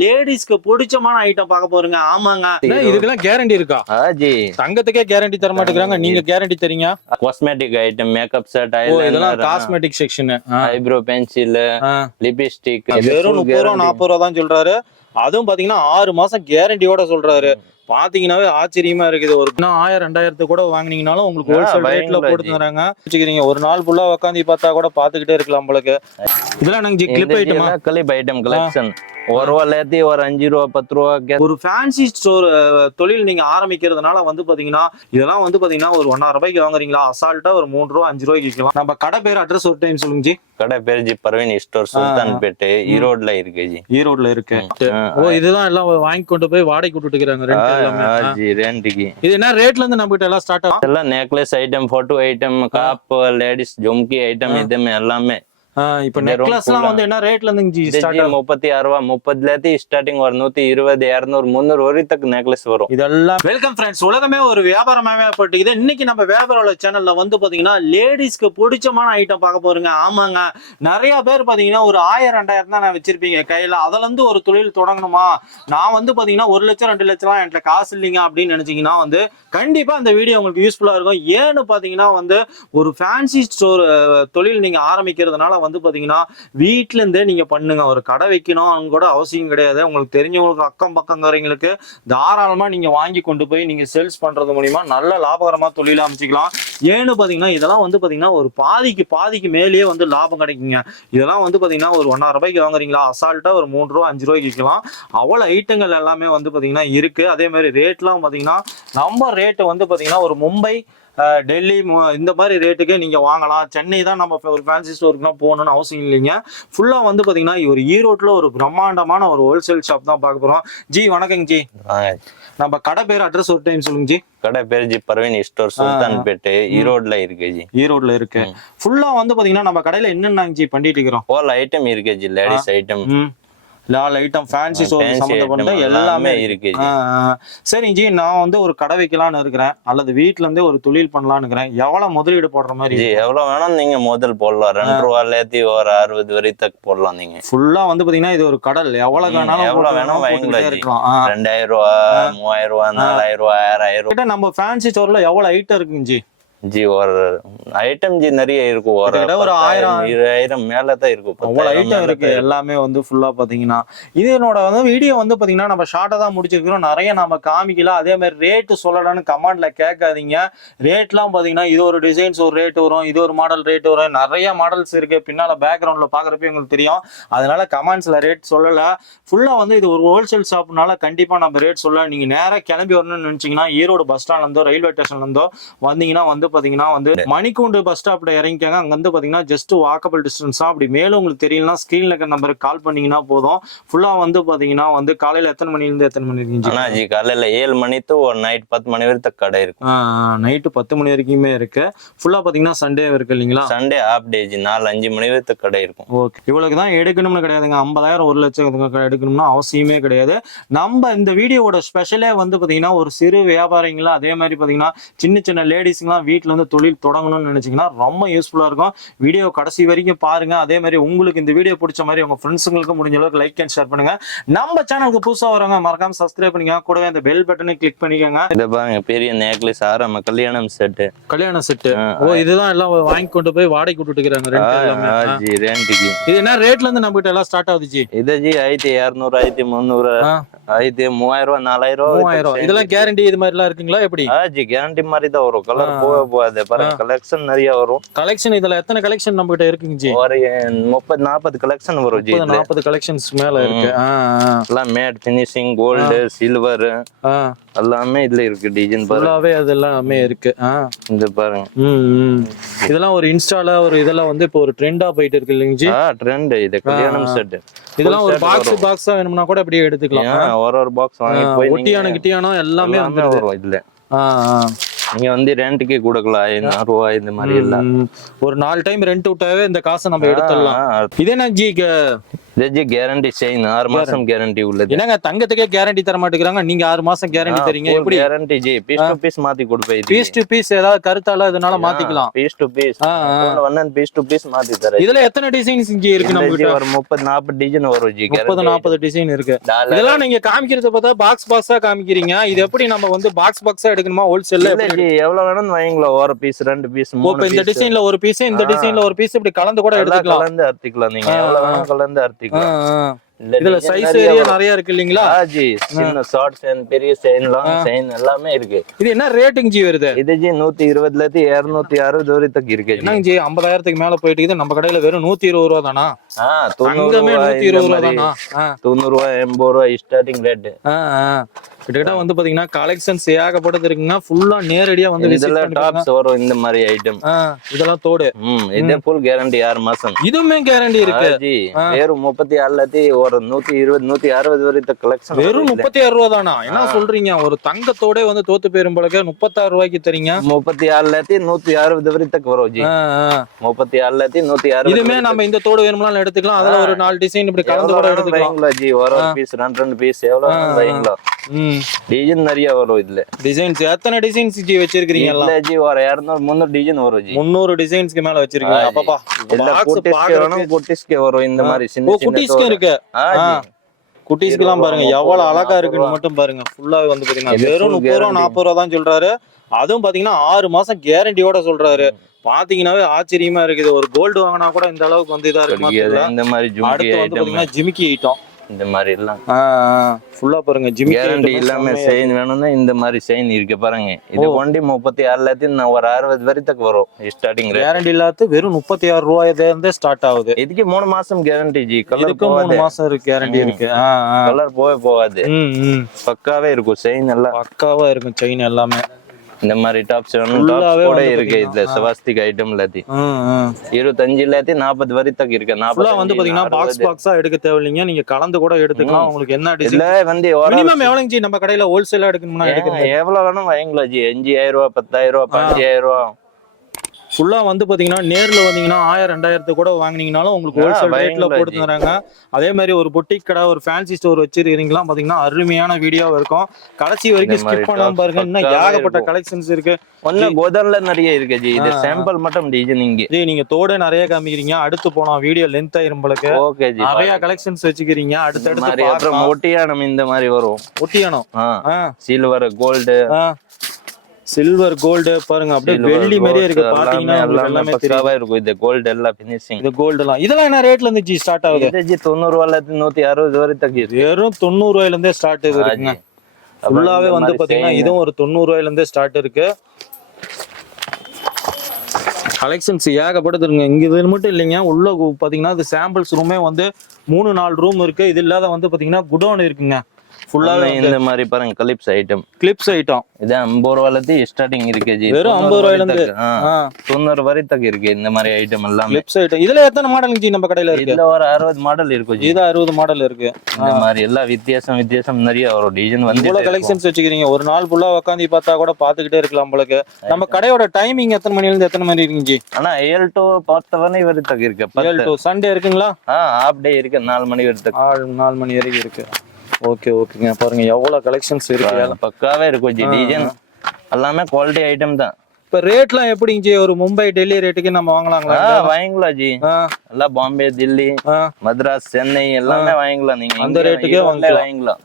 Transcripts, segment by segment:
லேடிஸ்க்கு பிடிச்சமான ஐட்டம் பார்க்க போறீங்க. ஆமாங்க. இதுக்கெல்லாம் கேரண்டி இருக்கா? ஆஜி தங்கத்துக்கே கேரண்டி தர மாட்டேங்கிறாங்க. நீங்க கேரண்டி தரீங்க? காஸ்மெட்டிக் ஐட்டம் மேக்கப் செட் இதெல்லாம் cosmetic section eyebrow pencil lipstick வெறும் முப்பது ரூபா நாற்பது ரூபா தான் சொல்றாரு. அதுவும் பாத்தீங்கன்னா ஆறு மாசம் கேரண்டியோட சொல்றாரு. பாத்தீங்கன்னாவே ஆச்சரியமா இருக்குது. ஒரு ஆயிரம் ரெண்டாயிரத்து கூட வாங்கினீங்கனாலும் உங்களுக்கு ஹோல்சேல் ரேட்ல போட்டு தராங்க வச்சுக்கிறீங்க ஒரு நாள் ஃபுல்லா உட்காந்து பார்த்தா கூட பாத்துக்கிட்டே இருக்கலாம் உங்களுக்கு இதெல்லாம் நாங்க கிளிப் ஐட்டமா கிளிப் ஐட்டம் கலெக்ஷன் ஒரு ரூபாயிலேத்தி ஒரு அஞ்சு ரூபா பத்து ரூபா ஒரு ஃபேன்சி ஸ்டோர் தொழில் நீங்க ஆரம்பிக்கிறதுனால வந்து பாத்தீங்கன்னா இதெல்லாம் வந்து பாத்தீங்கன்னா ஒரு ஒன்னாயிரம் ரூபாய்க்கு வாங்குறீங்களா? அசால்ட்டா ஒரு மூணு ரூபா அஞ்சு ரூபாய்க்கு விற்கலாம் நம்ம கடை பேர் அட்ரஸ் ஒரு டைம் சொல்லுங்க ஜி. கடை பேர் ஜி பர்வீன் ஸ்டோர் சுல்தான்பேட்டு ஈரோட்ல இருக்கு ஜி. ஈரோட்ல இருக்கு. ஓ இதுதான் எல்லாம் வாங்கி கொண்டு போய் வாடகை விட்டுட்டு இருக்கிறாங்க எல்லாமே இது என்ன ரேட்ல இருந்து நம்ம கிட்ட எல்லாம் ஸ்டார்ட் ஆகும்? எல்லாம் நெக்லஸ் ஐட்டம் போட்டோ ஐட்டம் காப் லேடிஸ் ஜும்கி ஐட்டம் இதுமே எல்லாமே. ஆ, இப்ப இந்த room நெக்லஸ் எல்லாம் full-ஆ. வந்து என்ன ரேட்ல இருந்து ஸ்டார்ட் முப்பத்தி ஆறு ரூபா முப்பதுல இருந்து ஸ்டார்டிங் ஒரு நூத்தி இருபது இருநூறு முந்நூறு வரைக்கும் நெக்லஸ் வரும். இதெல்லாம் வெல்கம் ஃப்ரெண்ட்ஸ் உலகமே ஒரு வியாபாரமாவே பட்டுக்குது இன்னைக்கு நம்ம வியாபார சேனல்ல வந்து பாத்தீங்கன்னா லேடிஸ்க்கு பிடிச்சமான ஐட்டம் பார்க்க போறீங்க. ஆமாங்க. நிறைய பேர் பாத்தீங்கன்னா ஒரு ஆயிரம் ரெண்டாயிரம் தான் நான் வச்சிருப்பீங்க கையில. அதுல இருந்து ஒரு தொழில் தொடங்கணுமா? நான் வந்து பாத்தீங்கன்னா ஒரு லட்சம் ரெண்டு லட்சம் என்கிட்ட காசு இல்லைங்க அப்படின்னு நினைச்சீங்கன்னா வந்து கண்டிப்பா இந்த வீடியோ உங்களுக்கு யூஸ்ஃபுல்லா இருக்கும். ஏன்னு பாத்தீங்கன்னா வந்து ஒரு ஃபேன்சி ஸ்டோர் தொழில் நீங்க ஆரம்பிக்கிறதுனால வந்து பார்த்தீங்கன்னா வீட்டிலேருந்தே நீங்கள் பண்ணுங்க. ஒரு கடை வைக்கணும் கூட அவசியம் கிடையாது. உங்களுக்கு தெரிஞ்சவங்களுக்கு அக்கம் பக்கங்கிறவங்களுக்கு தாராளமாக நீங்கள் வாங்கி கொண்டு போய் நீங்கள் சேல்ஸ் பண்ணுறது மூலிமா நல்ல லாபகரமாக தொழில் அமைச்சிக்கலாம் ஏன்னு பார்த்தீங்கன்னா இதெல்லாம் வந்து பார்த்தீங்கன்னா ஒரு பாதிக்கு பாதிக்கு மேலேயே வந்து லாபம் கிடைக்குங்க. இதெல்லாம் வந்து பார்த்தீங்கன்னா ஒரு ஒன்றரை ரூபாய்க்கு வாங்குறீங்களா? அசால்ட்டாக ஒரு மூணு ரூபா அஞ்சு ரூபாய்க்கு விற்கலாம். அவ்வளோ ஐட்டங்கள் எல்லாமே வந்து பார்த்தீங்கன்னா இருக்குது அதே மாதிரி ரேட்லாம் பார்த்தீங்கன்னா நம்ம ரேட்டு வந்து பார்த்தீங்கன்னா ஒரு மும்பை டெல்லி இந்த மாதிரி ரேட்டுக்கே நீங்க வாங்கலாம். சென்னை தான் நம்ம ஒரு ஃபேன்சி ஸ்டோருக்குலாம் போகணும்னு அவசியம் இல்லைங்க. ஃபுல்லா வந்து பாத்தீங்கன்னா ஒரு ஈரோட்ல ஒரு பிரம்மாண்டமான ஒரு ஹோல்சேல் ஷாப் தான் பார்க்க போறோம். ஜி வணக்கங்க ஜி. நம்ம கடை பேர் அட்ரஸ் ஒரு டைம் சொல்லுங்க ஜி. கடை பேர் ஜி பர்வீன் ஸ்டோர் சுல்தான்பேட்டை ஈரோட்ல இருக்கு ஜி. ஈரோட்ல இருக்கு. ஃபுல்லா வந்து பாத்தீங்கன்னா நம்ம கடையில என்னென்ன ஜி பண்ணிட்டு இருக்கிறோம்? ஹோல் ஐட்டம் இருக்கு ஜி லேடிஸ் ஐட்டம் லால் ஐட்டம் ஃபேன்சி சம்பந்தப்பட்ட item எல்லாமே இருக்கு. சரி ஜி நான் வந்து ஒரு கடை வைக்கலாம்னு இருக்கிறேன். அல்லது வீட்ல இருந்தே ஒரு தொழில் பண்ணலாம்னு இருக்கிறேன். எவ்வளவு முதலீடு போடுற மாதிரி ஜி எவ்வளவு வேணாலும் நீங்க முதல் போடலாம். ரெண்டு ரூபால ஏத்தி ஒரு அறுபது வரைக்கும் போடலாம் நீங்க. ஃபுல்லா வந்து பாத்தீங்கன்னா இது ஒரு கடல். எவ்வளவு வேணாலும் எவ்வளவு வேணாலும் வாங்கிக்கலாம். ரெண்டாயிரம் ரூபா மூவாயிரம் ரூபா நாலாயிரம் ரூபா ஆறாயிரம் ரூபா. நம்ம ஃபேன்சி ஸ்டோர்ல எவ்வளவு ஐட்டம் இருக்குங்க ஜி ஜி ஒரு ஐட்டம் ஜி நிறைய இருக்கும் ஒரு ஒரு ஆயிரம். இருபதாயிரம் மேல தான் இருக்கும் பத்தாயிரம் ஐட்டம் இருக்கு எல்லாமே வந்து ஃபுல்லா பாத்தீங்கன்னா. இதனோட வந்து வீடியோ வந்து பாத்தீங்கன்னா நம்ம ஷார்ட்டா தான் முடிச்சிருக்கிறோம். நிறைய நம்ம காமிக்கல. அதே மாதிரி ரேட்டு சொல்லலாம்னு கமெண்ட்ல கேட்காதீங்க. ரேட்லாம் பாத்தீங்கன்னா இது ஒரு டிசைன்ஸ் ஒரு ரேட் வரும் இது ஒரு மாடல் ரேட் வரும். நிறைய மாடல்ஸ் இருக்கு. பின்னால பேக்ரவுண்ட்ல பாக்குறப்ப உங்களுக்கு தெரியும். அதனால கமெண்ட்ஸ்ல ரேட் சொல்லல. ஃபுல்லா வந்து இது ஒரு ஹோல்சேல் ஷாப்னால கண்டிப்பா நம்ம ரேட் சொல்ல நீங்க நேரா கிளம்பி வரணும்னு நினைச்சீங்கன்னா ஈரோடு பஸ் ஸ்டாண்ட்ல இருந்தோ ரயில்வே ஸ்டேஷன்ல இருந்தோ வந்தீங்கன்னா வந்து பாத்தீங்கன்னா வந்து மணிக்கூண்டு பஸ் ஸ்டாப்ல இறங்கிக்காங்க அங்க வந்து பாத்தீங்கன்னா ஜஸ்ட் வாக்கபிள் டிஸ்டன்ஸ் தான் அப்படி மேலும் உங்களுக்கு தெரியலனா ஸ்கிரீன்ல இருக்க நம்பருக்கு கால் பண்ணீங்கன்னா போதும். ஃபுல்லா வந்து பாத்தீங்கன்னா வந்து காலையில எத்தனை மணில இருந்து எத்தனை மணி வரைக்கும் ஜி காலையில ஏழு மணி ஒரு நைட் பத்து மணி வரைக்கும் கடை இருக்கும் நைட்டு பத்து மணி வரைக்குமே இருக்கு. ஃபுல்லா பாத்தீங்கன்னா சண்டே இருக்கு இல்லைங்களா? சண்டே ஆஃப் டே ஜி நாலு அஞ்சு மணி வரைக்கும் கடை இருக்கும். ஓகே இவ்வளவுக்கு தான் எடுக்கணும்னு கிடையாதுங்க. ஐம்பதாயிரம் ஒரு லட்சம் எடுக்கணும்னா அவசியமே கிடையாது. நம்ம இந்த வீடியோவோட ஸ்பெஷலே வந்து பாத்தீங்கன்னா ஒரு சிறு வியாபாரிங்களா அதே மாதிரி பாத்தீங்கன்னா சின்ன சின்ன லேடிஸ்ங்களாம் வீட்ல இருந்து தொழில் தொடங்கணும்னு நினைச்சீங்கன்னா ரொம்ப யூஸ்ஃபுல்லா இருக்கும். வீடியோ கடைசி வரைக்கும் பாருங்க. அதே மாதிரி உங்களுக்கு இந்த வீடியோ பிடிச்ச மாதிரி உங்க ஃப்ரெண்ட்ஸுங்களுக்கு முடிஞ்ச அளவுக்கு லைக் அண்ட் ஷேர் பண்ணுங்க. நம்ம சேனலுக்கு புதுசா வரவங்க மறக்காம சப்ஸ்கிரைப் பண்ணிக்கோங்க. கூடவே அந்த பெல் பட்டனை கிளிக் பண்ணிக்கோங்க. இதை பாருங்க பெரிய நெக்லஸ் ஆரம்ப கல்யாணம் செட்டு கல்யாண செட்டு ஓ இதுதான் எல்லாம் வாங்கி கொண்டு போய் வாடகை. ஜி ரெண்டுக்கு இது என்ன ரேட்ல இருந்து நம்ம கிட்ட எல்லாம் ஸ்டார்ட் ஆகுது ஜி? இது ஜி ஆயிரத்தி இரநூறு ஆயிரத்தி முந்நூறு. ஆயிரத்தி மூவாயிரம் ரூபா நாலாயிரம் ரூபா மூவாயிரம் இதெல்லாம் கேரண்டி இது மாதிரி எல்லாம் இருக்குங்களா எப்படி? ஆ ஜி கேரண்டி மாதிரி தான் வரும். கலர். போக போகாது பாருங்க கலெக்ஷன் நிறைய வரும் கலெக்ஷன் இதுல எத்தனை கலெக்ஷன் நம்ம கிட்ட இருக்குங்க ஜி ஒரு முப்பது நாற்பது கலெக்ஷன் வரும் ஜி. நாற்பது கலெக்ஷன்ஸ் மேல இருக்கு எல்லாம் மேட் ஃபினிஷிங் கோல்டு சில்வர். எல்லாமே இதுல இருக்கு டிசைன் ஃபுல்லாவே அது எல்லாமே இருக்கு. இந்த பாருங்க. இதெல்லாம் ஒரு இன்ஸ்டால ஒரு இதெல்லாம் வந்து இப்போ ஒரு ட்ரெண்டா போயிட்டு இருக்கு இல்லைங்க ஜி ட்ரெண்ட் இது கல்யாணம். செட் இதெல்லாம் ஒரு பாக்ஸ். பாக்ஸா வேணும்னா கூட அப்படியே எடுத்துக்கலாம். ஒரு ஒரு பாக்ஸ் வாங்கி போய் ஒட்டியானம் நீங்க கிட்டியானம் எல்லாமே வந்துருது வரும் இதுல. நீங்க வந்து ரெண்டுக்கே கொடுக்கலாம் ஐநூறு ரூபா இந்த மாதிரி எல்லாம். ஒரு நாலு டைம் ரெண்ட் விட்டாவே இந்த காசை நம்ம எடுத்துடலாம். இதே என்ன ஜி க- இது ஜி கேரண்டி செயின் ஆறு மாசம் கேரண்டி உள்ளது. என்னங்க தங்கத்துக்கே கேரண்டி தர மாட்டேங்கிறாங்க? நீங்க ஆறு மாசம் கேரண்டி தரீங்க. எப்படி? Guarantee G. Piece to piece மாத்தி கொடுப்பேன் பீஸ் டு பீஸ் ஏதாவது கருத்தால இதனால மாத்திக்கலாம். பீஸ் டு பீஸ் ஆ. வந்து பீஸ் டு பீஸ் மாத்தி தரேன். இதுல எத்தனை டிசைன்ஸ் இங்க இருக்கு நம்ம கிட்ட ஒரு முப்பது நாற்பது டிசைன் வரும் ஜி முப்பது நாற்பது டிசைன் இருக்கு. இதெல்லாம் நீங்க காமிக்கிறத பார்த்தா பாக்ஸ் பாக்ஸா காமிக்கிறீங்க. இது எப்படி நம்ம வந்து பாக்ஸ் பாக்ஸா எடுக்கணுமா? ஹோல்சேல்ல ஜி எவ்வளவு வேணும்னு வாங்கிங்களா ஒரு பீஸ் ரெண்டு பீஸ் மூணு இந்த. டிசைன்ல ஒரு பீஸ் இந்த. டிசைன்ல ஒரு பீஸ் இப்படி கலந்து கூட எடுத்துக்கலாம். கலந்து அறுத்திக்கலாம் நீங்க. எவ்வளவு. வேணும் கலந்து ஆ, அறுத்திக்கலாம் ஆ. இதுல சைஸ் ஏரியா. நிறைய இருக்கு இல்லீங்களா? ஜி சின்ன ஷார்ட் செயின் பெரிய செயின் லாங் செயின் எல்லாமே இருக்கு. இது என்ன ரேட்டுங்க ஜி வருது? இது ஜி நூத்தி இருபதுல இருந்து இருநூத்தி அறுபது வரைக்கும் இருக்கு ஜி. என்னங்க ஜி ஐம்பதாயிரத்துக்கு மேல போயிட்டு நம்ம கடையில வெறும் நூத்தி இருபது ரூபா தானா? தொண்ணூறு நூத்தி இருபது ரூபா தானா? தொண்ணூறு ரூபாய் எண்பது ரூபாய் ஸ்டார்டிங் ரேட் ஆ, ஆ. கிட்டத்தட்ட வந்து பாத்தீங்கன்னா கலெக்ஷன்ஸ் ஏகப்பட்டது இருக்குங்க ஃபுல்லா நேரடியா வந்து visit இதுல பண்ணிட்டு போங்க. டாப்ஸ் வரும் இந்த மாதிரி ஐட்டம் இதெல்லாம் தோடு. இதே ஃபுல் கேரண்டி ஆறு மாசம். இதுவுமே கேரண்டி இருக்கு. ஜி வெறும் முப்பத்தி ஆறுலத்தி ஒரு நூத்தி இருபது நூத்தி அறுபது வரைக்கும் கலெக்ஷன் வெறும் முப்பத்தி ஆறு ரூபா தானா என்ன சொல்றீங்க? ஒரு தங்கத்தோட வந்து தோத்து போயிரும் போலக்கு முப்பத்தாறு ரூபாய்க்கு தரீங்க. முப்பத்தி ஆறுலத்தி நூத்தி அறுபது வரைக்கும் வரும் ஜி. முப்பத்தி ஆறுலத்தி நூத்தி அறுபது இதுமே நம்ம இந்த தோடு வேணும்னாலும் எடுத்துக்கலாம். அதுல ஒரு நாலு டிசைன் இப்படி கலந்து கூட எடுத்துக்கலாம். ஜி? ஒரு பீஸ் ரெண்டு ரெண்டு பீஸ் எவ்வளவு வைங்களா? டிசைன் நிறைய வரும் இதுல. டிசைன்ஸ் எத்தனை டிசைன்ஸ் ஜி வச்சிருக்கீங்க இல்ல ஜி ஒரு இருநூறு முந்நூறு டிசைன் வரும் ஜி. முந்நூறு டிசைன்ஸ்க்கு மேல வச்சிருக்கீங்க. அப்பப்பா. குட்டிஸ்க்கு வரும் இந்த மாதிரி சின்ன சின்ன குட்டீஸ்க்கு. இருக்கு. குட்டீஸ்க்கு எல்லாம் பாருங்க எவ்வளவு அழகா இருக்குன்னு மட்டும் பாருங்க. ஃபுல்லா வந்து பாத்தீங்கன்னா வெறும் முப்பது ரூபா. நாற்பது ரூபா தான் சொல்றாரு. அதுவும் பாத்தீங்கன்னா ஆறு மாசம் கேரண்டியோட சொல்றாரு. பாத்தீங்கன்னாவே ஆச்சரியமா இருக்குது. ஒரு கோல்டு வாங்கினா கூட இந்த அளவுக்கு வந்து இதா இருக்குமா கிடைக்காது. தெரியல. இந்த மாதிரி ஜும்கி அடுத்து வந்து ஐட்டம் பாத்தீங்கன்னா ஜிமிக்கி ஐட்டம் இந்த மாதிரி எல்லாம். ஃபுல்லா பாருங்க ஜிமிக்கி கேரண்டி இல்லாம செயின் வேணும்னா இந்த மாதிரி செயின் இருக்கு பாருங்க. இது கொண்டு முப்பத்தி ஆறுலத்தி நான் ஒரு அறுபது வரைக்கும் வரும் ஸ்டார்டிங் ரேட் கேரண்டி இல்லாத வெறும் முப்பத்தி ஆறு ரூபாயில இருந்தே ஸ்டார்ட் ஆகுது. இதுக்கு மூணு மாசம் கேரண்டி ஜி. கலர் மூணு மாசம் இருக்கு கேரண்டி. இருக்கு. கலர் போவே போகாது. பக்காவே இருக்கும் செயின் எல்லாம். பக்காவா இருக்கும் செயின் எல்லாமே. இந்த மாதிரி டாப்ஸ் வேணும் டாப்ஸ் கூட இருக்கு இதுல சவாஸ்திக் ஐட்டம் எல்லாத்தையும். இருபத்தஞ்சு இல்லாத்தி நாற்பது வரைக்கும் இருக்கு. ஃபுல்லா நாற்பது வந்து பாத்தீங்கன்னா பாக்ஸ் பாக்ஸா எடுக்க தேவையில்லைங்க. நீங்க கலந்து கூட எடுத்துக்கலாம். உங்களுக்கு என்ன டிசைன் வந்து மினிமம் எவ்வளவு ஜி? நம்ம கடையில ஹோல்சேலா எடுக்கணும்னா எவ்வளவு வேணும் வாங்கிக்கலாம் ஜி. அஞ்சாயிரம் ரூபாய் பத்தாயிரம் ரூபாய் பதினஞ்சாயிரம் ரூபாய் ஃபுல்லா வந்து பாத்தீங்கன்னா நேர்ல வந்தீங்கன்னா ஆயிரம் ரெண்டாயிரத்து கூட வாங்குனீங்கனாலும் உங்களுக்கு ஹோல்சேல் வாங்கிக்கலாம் போட்டு தராங்க. அதே மாதிரி ஒரு பொட்டிக் கடை ஒரு ஃபேன்சி ஸ்டோர் வச்சிருக்கீங்களா பாத்தீங்கன்னா அருமையான வீடியோ இருக்கும். கடைசி வரைக்கும் ஸ்கிப் பண்ணாம tops பாருங்க இன்னும் ஏகப்பட்ட. கலெக்ஷன்ஸ் இருக்கு. ஒண்ணு கோதன்ல நிறைய இருக்கு ஜி. இது. சாம்பிள் மட்டும் டிசைன் இங்க ஜி நீங்க தோட நிறைய காமிக்கிறீங்க அடுத்து போனோம் வீடியோ லென்த் ஆயிரும் உங்களுக்கு ஓகே ஜி நிறைய கலெக்ஷன்ஸ் வச்சுக்கிறீங்க அடுத்தடுத்து மாதிரி அப்புறம். ஒட்டியானம் இந்த மாதிரி வரும். ஒட்டியானம் சில்வர் கோல்டு சில்வர் கோல்டு பாருங்க அப்படியே வெள்ளி மாதிரியே இருக்கு. பாத்தீங்கன்னா எல்லாமே தெரியும் பக்காவா இருக்கும். இது கோல்டு எல்லாம் பினிஷிங் இது கோல்டு எல்லாம் இதெல்லாம் என்ன ரேட்ல இருந்து ஜி ஸ்டார்ட் ஆகுது? இது ஜி தொண்ணூறு ரூபாய்ல இருந்து நூத்தி அறுபது வரைக்கும் இருக்கு. வெறும் தொண்ணூறு ரூபாயில இருந்தே ஸ்டார்ட் இருக்குங்க. ஃபுல்லாவே இந்த வந்து பாத்தீங்கன்னா. இதுவும் ஒரு தொண்ணூறு ரூபாயில இருந்தே ஸ்டார்ட் இருக்கு. கலெக்ஷன்ஸ் ஏகப்பட்டது இருக்குங்க இங்க இது மட்டும் இல்லைங்க. உள்ள பாத்தீங்கன்னா இது சாம்பிள்ஸ் ரூமே வந்து மூணு நாலு ரூம் இருக்கு. இது இல்லாத வந்து பாத்தீங்கன்னா குடோன் இருக்குங்க. ஃபுல்லாவே இந்த மாதிரி பாருங்க கலிப்ஸ் ஐட்டம் கிளிப்ஸ் ஐட்டம் இது ஐம்பது ரூபாய்ல இருந்து ஸ்டார்டிங் இருக்கு ஜி. வெறும் தொண்ணூறு 50 ரூபாயில இருந்து. வரைக்கும். ஆ, தொண்ணூறு வரைக்கும் இருக்கு இந்த மாதிரி ஐட்டம் எல்லாமே. கிளிப்ஸ் ஐட்டம் இதுல எத்தனை மாடல் ஜி நம்ம கடையில இருக்கு? இதுல ஒரு அறுபது மாடல் இருக்கும் ஜி. இது அறுபது மாடல் இருக்கு. இந்த மாதிரி எல்லாம் வித்தியாசம் வித்தியாசம் நிறைய வரும் டிசைன் வந்து இவ்வளவு கலெக்ஷன்ஸ் வச்சுக்கிறீங்க. ஒரு நாள் ஃபுல்லா உட்காந்து பார்த்தா கூட பாத்துக்கிட்டே இருக்கலாம் உங்களுக்கு நம்ம கடையோட டைமிங் எத்தனை மணில இருந்து எத்தனை மணி இருக்குங்க ஜி? ஆனா ஏழு டு பத்து மணி வரைக்கும் இருக்கு ஏழு டு சண்டே இருக்குங்களா? ஆ ஹாஃப் டே இருக்கு நாலு மணி ஆறு நாலு மணி வரைக்கும் இருக்கு. ஓகே ஓகேங்க பாருங்க எவ்வளவு கலெக்ஷன்ஸ் இருக்கு? பக்காவே இருக்கும் டிசைன் எல்லாமே குவாலிட்டி ஐட்டம் தான். இப்ப ரேட்லாம் எப்படிங்க ஜி? ஒரு மும்பை டெல்லி ரேட்டுக்கு நம்ம வாங்கலாங்களா? வாங்கிக்கலாம் ஜி. எல்லாம் பாம்பே தில்லி. மദ്രാஸ் சென்னை எல்லாமே வாங்கிக்கலாம் நீங்க. அந்த ரேட்டுக்கே ஈரோட்லயே வாங்கிக்கலாம்.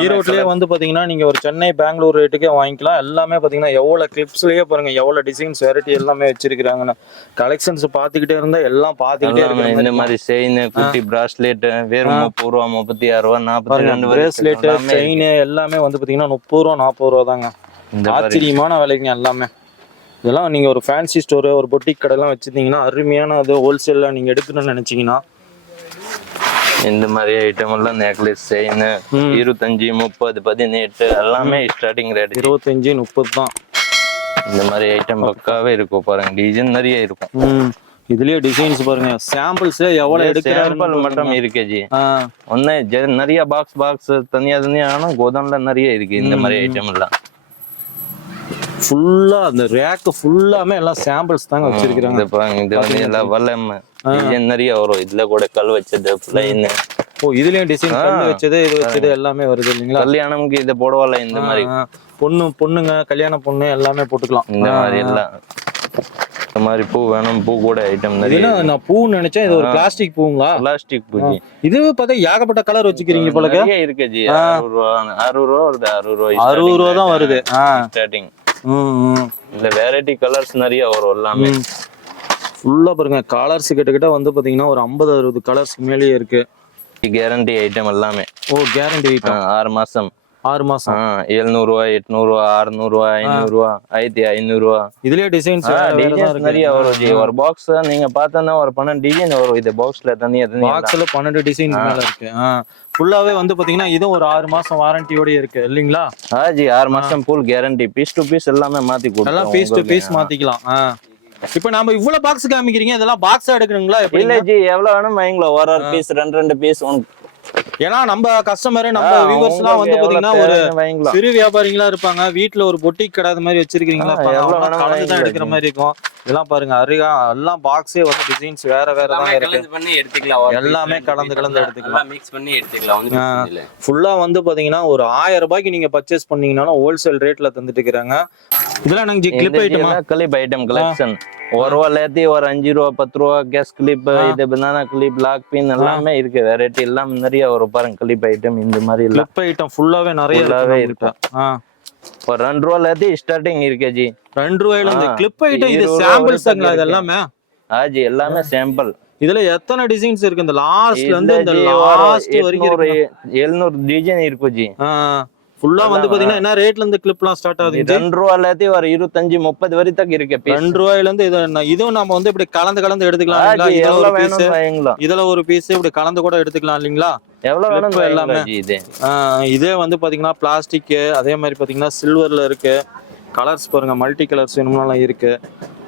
ஈரோட்லயே வந்து பாத்தீங்கன்னா நீங்க ஒரு சென்னை பெங்களூர் ரேட்டுக்கே வாங்கிக்கலாம். எல்லாமே பாத்தீங்கன்னா எவ்வளவு கிளிப்ஸ்லயே பாருங்க எவ்வளவு டிசைன்ஸ் வெரைட்டி எல்லாமே வச்சிருக்காங்கன்னு கலெக்ஷன்ஸ் பாத்துக்கிட்டே இருந்தா எல்லாம் பாத்துக்கிட்டே இருக்கிற இந்த மாதிரி செயின் குட்டி பிராஸ்லெட் வெறும் முப்பது ரூபா முப்பத்தி ஆறு ரூபா நாற்பத்தி ரெண்டு பிரேஸ்லெட் செயின் எல்லாமே வந்து பாத்தீங்கன்னா முப்பது ரூபா நாற்பது ரூபா தாங்க ஆச்சரியமான விலைங்க எல்லாமே. இதெல்லாம் நீங்க ஒரு ஃபேன்சி ஸ்டோர் ஒரு பொட்டிக் கடைலாம் வச்சிருந்தீங்கன்னா அருமையான அது ஹோல்சேல்ல நீங்க எடுக்கணும்னு நினைச்சீங்கன்னா. இந்த மாதிரி ஐட்டம் எல்லாம் நெக்லஸ் செயின். இருபத்தஞ்சு முப்பது பதினெட்டு எல்லாமே ஸ்டார்டிங் ரேட் இருபத்தஞ்சு முப்பது தான் இந்த மாதிரி ஐட்டம் பக்காவே இருக்கும் பாருங்க. டிசைன் நிறைய இருக்கும். இதுலயே டிசைன்ஸ் பாருங்க. சாம்பிள்ஸ் எவ்வளவு எடுக்கிறாரு சாம்பிள் மட்டும் இருக்கு ஜி. ஒன்னு நிறைய பாக்ஸ் பாக்ஸ் தனியா தனியா ஆனா கோதான்ல நிறைய இருக்கு இந்த மாதிரி ஐட்டம் எல்லாம். ஃபுல்லா அந்த ரேக் ஃபுல்லாமே எல்லாம் சாம்பிள்ஸ் தாங்க வச்சிருக்காங்க இது வந்து எல்லாம் வல்லம் டிசைன் நிறைய வரும்? இதுல கூட கல் வச்சது பிளைன் ஓ இதுலயும் டிசைன். கல் வச்சது இது வச்சது எல்லாமே வருது இல்லைங்களா? கல்யாணம்க்கு இது போடுவால இந்த மாதிரி. பொண்ணு பொண்ணுங்க கல்யாண பொண்ணு எல்லாமே போட்டுக்கலாம். இந்த மாதிரி. எல்லாம். இந்த மாதிரி பூ வேணும் பூ கூட ஐட்டம் நிறைய நான் பூ நினைச்சேன் இது ஒரு. பிளாஸ்டிக் பூங்களா? பிளாஸ்டிக் பூஜி இது பார்த்தா ஏகப்பட்ட கலர் வச்சுக்கிறீங்க நிறைய இருக்கு ஜி. அறுபது ரூபா அறுபது ரூபா வருது அறுபது ரூபா அறுபது ரூபா தான் வருது. ஸ்டார்டிங் இந்த வெரைட்டி கலர்ஸ் நிறைய வரும் எல்லாமே. ஃபுல்லா பாருங்க கலர்ஸ் கிட்டத்தட்ட வந்து பாத்தீங்கன்னா ஒரு ஐம்பது அறுபது கலர்ஸ் மேலேயே இருக்கு. கேரண்டி ஐட்டம் எல்லாமே. ஓ கேரண்டி ஆறு மாசம். ஆறு மாசம். எழுநூறு ரூபா எட்நூறு ரூபா அறுநூறு ரூபா ஐநூறு ரூபா ஆயிரத்தி ஐநூறு ரூபா இதுலயே டிசைன்ஸ் டிசைன்ஸ் நிறைய வரும் ஜி. ஒரு பாக்ஸ் நீங்க பார்த்தோன்னா ஒரு பன்னெண்டு டிசைன் வரும். இது பாக்ஸ்ல தனியா தனியா பாக்ஸ்ல பன்னெண்டு டிசைன் மேல இருக்கு. ஃபுல்லாவே வந்து பாத்தீங்கன்னா இதுவும் ஒரு ஆறு மாசம் வாரண்டியோட இருக்கு இல்லைங்களா? ஆ ஜி. ஆறு மாசம் full guarantee piece to piece எல்லாமே மாத்தி எல்லாம் கொடுத்தோம் பீஸ் டு பீஸ் மாத்திக்கலாம். இப்ப நாம இவ்வளவு பாக்ஸ் காமிக்கிறீங்க இதெல்லாம் பாக்ஸா எடுக்கணுங்களா? இல்ல ஜி. எவ்வளவு வேணும் வாங்கிக்கோ ஒரு ஒரு பீஸ் ரெண்டு ரெண்டு பீஸ் ஏன்னா நம்ம கஸ்டமர் நம்ம வியூவர்ஸ் எல்லாம் வந்து பாத்தீங்கன்னா ஒரு சிறு வியாபாரிகளா இருப்பாங்க. வீட்ல ஒரு பொட்டிக் கடை மாதிரி வச்சிருக்கீங்களா? கலந்து தான் எடுக்கிற மாதிரி இருக்கும். இதெல்லாம் பாருங்க அருகா எல்லாம் பாக்ஸே வந்து டிசைன்ஸ் வேற வேற தான் இருக்கு. கலந்து பண்ணி எடுத்துக்கலாம் எல்லாமே கலந்து கலந்து எடுத்துக்கலாம். மிக்ஸ் பண்ணி எடுத்துக்கலாம் ஃபுல்லா வந்து பாத்தீங்கன்னா ஒரு ஆயிரம் ரூபாய்க்கு நீங்க பர்ச்சேஸ் பண்ணீங்கனாலும் ஹோல்சேல் ரேட்ல தந்துட்டு இருக்காங்க இதெல்லாம் கிளிப் ஐட்டமா கிளிப் ஐட்டம் கலெக்ஷன் ஒரு ரூபா லேத்தி ஒரு அஞ்சு ரூபா பத்து ரூபா கேஸ் கிளிப் ஆ. இது பனானா கிளிப் லாக் பின் எல்லாமே இருக்கு. வெரைட்டி எல்லாம் நிறைய வரும் பாருங்க கிளிப் ஐட்டம் இந்த மாதிரி கிளிப் ஐட்டம் ஃபுல்லாவே நிறைய இருக்கு நம்மகிட்ட. ஆ. ஒரு ரெண்டு ரூபா லேத்தி ஸ்டார்டிங் இருக்கு ஜி. ரெண்டு ரூபாயில இருந்து ஆ. கிளிப் ஐட்டம் இது வரைக்கும் இது எல்லாமே ஆஜி எல்லாமே சாம்பிள் இதுல எத்தனை டிசைன்ஸ் இருக்கு? இந்த லாஸ்ட்ல இருந்து இந்த ஒரு லாஸ்ட் வரைக்கும் இருக்கு. எழுநூறு டிசைன் இருக்கும் ஜி. ஃபுல்லா வந்து பாத்தீங்கன்னா என்ன ரேட்ல இருந்து கிளிப்லாம் ஸ்டார்ட் ஆகுது? ரெண்டு ரூபா லேத்தி ஒரு இருபத்தஞ்சு முப்பது வரைக்கும் இருக்கு piece. ரெண்டு ரூபாயில இருந்து இது என்ன- இதுவும் நம்ம வந்து இப்படி கலந்து கலந்து எடுத்துக்கலாம்? இதுல ஒரு பீஸ் இதுல ஒரு பீஸ் இப்படி கலந்து கூட எடுத்துக்கலாம் இல்லைங்களா எவ்வளவு வேணும் எல்லாமே. இது இதே வந்து பாத்தீங்கன்னா பிளாஸ்டிக் அதே மாதிரி பாத்தீங்கன்னா சில்வர்ல இருக்கு கலர்ஸ் பாருங்க மல்டி கலர்ஸ் வேணும்னாலும் இருக்கு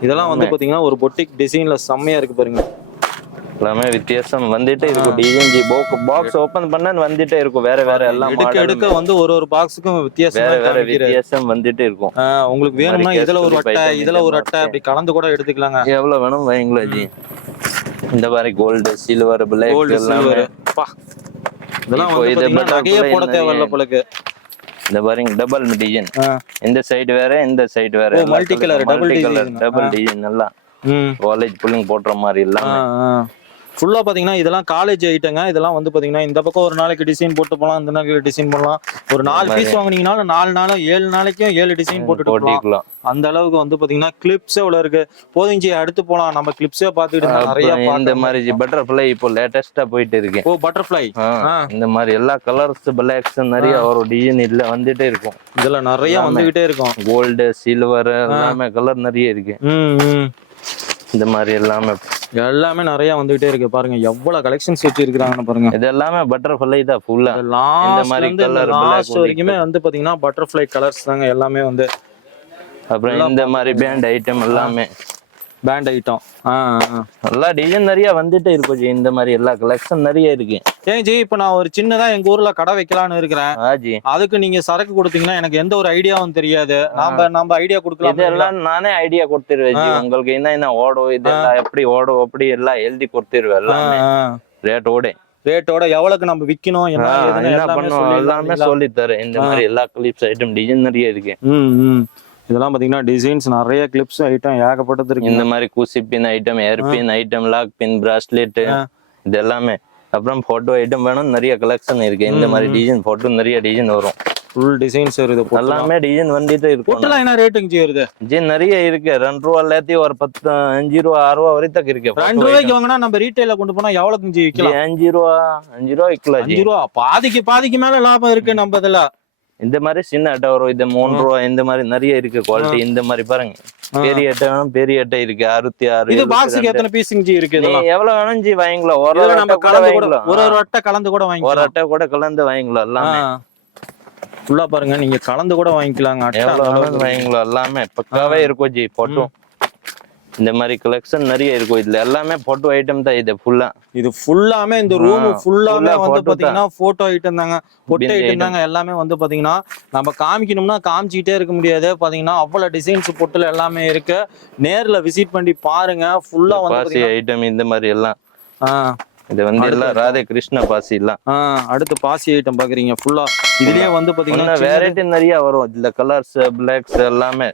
இதெல்லாம் வந்து. பாத்தீங்கன்னா ஒரு பொட்டிக் டிசைன்ல செம்மையா இருக்கு பாருங்க எல்லாமே வித்தியாசம். வந்துட்டே இருக்கும். டிசைன் ஜி பாக்ஸ் ஓபன் பண்ண வந்துட்டே இருக்கும். வேற வேற எல்லாம் எடுக்க எடுக்க வந்து ஒரு ஒரு பாக்ஸுக்கும் வித்தியாசம் வேற வேற. வித்தியாசம் வந்துட்டே இருக்கும். உங்களுக்கு வேணும்னா இதுல ஒரு அட்டை இதுல ஒரு அட்டை. அப்படி கலந்து கூட எடுத்துக்கலாங்க. எவ்வளவு வேணும்? வாங்கிக்கலாம் ஜி. இந்த மாதிரி gold silver black gold silver இதெல்லாம் இது நகையே போட தேவையில்ல போலக்கு. இந்த பாருங்க டபுள் டிசைன். இந்த சைடு வேற இந்த சைடு வேற. multi colour, double colour. Double. Design எல்லாம் ம். காலேஜ் புள்ளிங் போடுற மாதிரி எல்லாமே. ஃபுல்லா பாத்தீங்கன்னா இதெல்லாம் காலேஜ் ஐட்டங்க இதெல்லாம் வந்து பாத்தீங்கன்னா இந்த பக்கம் ஒரு நாளைக்கு டிசைன் போட்டு போலாம் இந்த நாளைக்கு டிசைன் பண்ணலாம் ஒரு நாலு. பீஸ் வாங்குனீங்கனாலும் நாலு நாளும் ஏழு நாளைக்கும் ஏழு டிசைன் போட்டுட்டு போட்டிக்கலாம். அந்த அளவுக்கு வந்து பாத்தீங்கன்னா கிளிப்ஸ் எவ்வளவு இருக்கு? போதிஞ்சி அடுத்து போலாம். நம்ம கிளிப்ஸே பாத்துக்கிட்டு இருந்தா நிறைய இந்த. மாதிரி பட்டர்ஃபிளை இப்போ லேட்டஸ்டா போயிட்டு இருக்கு. Oh butterfly. இந்த மாதிரி எல்லா கலர்ஸ் பிளாக்ஸ் நிறைய ஒரு டிசைன் இல்ல வந்துட்டே இருக்கும். இதுல நிறைய. வந்துகிட்டே இருக்கும். கோல்டு சில்வர் எல்லாமே கலர் நிறைய இருக்கு. இந்த மாதிரி எல்லாமே எல்லாமே நிறைய வந்துகிட்டே இருக்கு. பாருங்க எவ்வளவு கலெக்ஷன்ஸ் வச்சிருக்காங்கன்னு பாருங்க. இது எல்லாமே பட்டர்ஃபிளை தான் ஃபுல்லா லாஸ்ட் மாதிரி லாஸ்ட் வரைக்குமே வந்து பாத்தீங்கன்னா பட்டர்ஃபிளை கலர்ஸ் தாங்க எல்லாமே வந்து. அப்புறம் இந்த மாதிரி பேண்ட் ஐட்டம் எல்லாமே. Band item. எல்லா டிசைன் நிறைய வந்துட்டே இருக்கும் ஜி இந்த மாதிரி எல்லா கலெக்ஷன் நிறைய இருக்கு. ஏன் ஜி இப்ப நான் ஒரு சின்னதா எங்க ஊர்ல கடை வைக்கலாம்னு இருக்கிறேன். ஆஜி அதுக்கு நீங்க சரக்கு கொடுத்தீங்கன்னா எனக்கு எந்த ஒரு ஐடியாவும் தெரியாது. நாம நம்ம ஐடியா கொடுக்கலாம் இதெல்லாம் நானே ஐடியா கொடுத்துருவேன் ஜி. உங்களுக்கு என்ன என்ன ஓடும் இதெல்லாம் எப்படி ஓடும் அப்படி எல்லாம் எழுதி கொடுத்துருவேன் எல்லாமே. ரேட் ஓட ரேட்டோட எவ்வளவுக்கு நம்ம விக்கணும் என்ன எல்லாமே பண்ணுவோம்? எல்லாமே? சொல்லி தரேன். இந்த மாதிரி எல்லா கிளிப்ஸ் ஐட்டம் டிசைன் நிறைய இருக்கு. இதெல்லாம் பாத்தீங்கன்னா டிசைன்ஸ் நிறைய கிளிப்ஸ் ஐட்டம் ஏகப்பட்டது இருக்கு. இந்த மாதிரி கூசி pin item hair pin item lock pin bracelet. இது எல்லாமே. அப்புறம் போட்டோ ஐட்டம் வேணும் நிறைய கலெக்ஷன் இருக்கு. இந்த மாதிரி டிசைன் போட்டோ நிறைய டிசைன் வரும். ஃபுல் டிசைன்ஸ் பொட்டெல்லாம். எல்லாமே டிசைன் வந்துட்டு இருக்கும். பொட்டெல்லாம் என்ன ரேட்டுங்க ஜி வருது டிசைன் நிறைய இருக்கு. ரெண்டு ரூபா எல்லாத்தையும் ஒரு பத்து அஞ்சு ரூபா ஆறு ரூபா வரைக்கும் இருக்கு. ரெண்டு ரூபாய்க்கு வாங்கினா நம்ம ரீட்டைல கொண்டு போனா எவ்வளவுக்கு ஜி ஜி, அஞ்சு ரூபா அஞ்சு ரூபா விற்கலாம் ஜி. அஞ்சு ரூபா. பாதிக்கு பாதிக்கு மேல லாபம் இருக்கு நம்ம இதுல. இந்த மாதிரி சின்ன அட்டை வரும் இது மூணு ரூபா இந்த மாதிரி நிறைய இருக்கு குவாலிட்டி இந்த மாதிரி பாருங்க. பெரிய அட்டை வேணும் பெரிய அட்டை இருக்கு. அறுபத்தி ஆறு இது பாக்ஸுக்கு. எத்தனை பீஸுங்க ஜி இருக்கு நீ எவ்வளவு வேணும் ஜி வாங்கிக்கலாம். ஒரு ஒரு நம்ம கலந்து கூட ஒரு ஒரு அட்டை கலந்து கூட ஒரு வாங்கிக்கலாம் அட்டை கூட கலந்து வாங்கிக்கலாம் எல்லாமே. ஃபுல்லா பாருங்க நீங்க கலந்து கூட வாங்கிக்கலாங்க. அட்டை. வாங்கிக்கலாம் எல்லாமே. பக்காவே இருக்கும் ஜி போட்டோம். இந்த மாதிரி கலெக்ஷன் நிறைய இருக்கும். இதுல எல்லாமே போட்டோ ஐட்டம் தான் இது ஃபுல்லா இது ஃபுல்லாமே இந்த ரூம் ஃபுல்லாமே வந்து பாத்தீங்கன்னா போட்டோ ஐட்டம் தாங்க. பொட்டை ஐட்டம். தாங்க எல்லாமே வந்து பாத்தீங்கன்னா நம்ம காமிக்கணும்னா காமிச்சிக்கிட்டே இருக்க முடியாது. பாத்தீங்கன்னா அவ்வளவு டிசைன்ஸ் பொட்டுல எல்லாமே இருக்கு. நேர்ல விசிட் பண்ணி பாருங்க. ஃபுல்லா வந்து ஐட்டம் இந்த மாதிரி எல்லாம். இது வந்து எல்லாம் ராதே கிருஷ்ண பாசி எல்லாம் அடுத்து பாசி ஐட்டம் பாக்குறீங்க ஃபுல்லா இதுலயே வந்து பாத்தீங்கன்னா வெரைட்டி நிறைய வரும். இதுல கலர்ஸ் பிளாக்ஸ் எல்லாமே.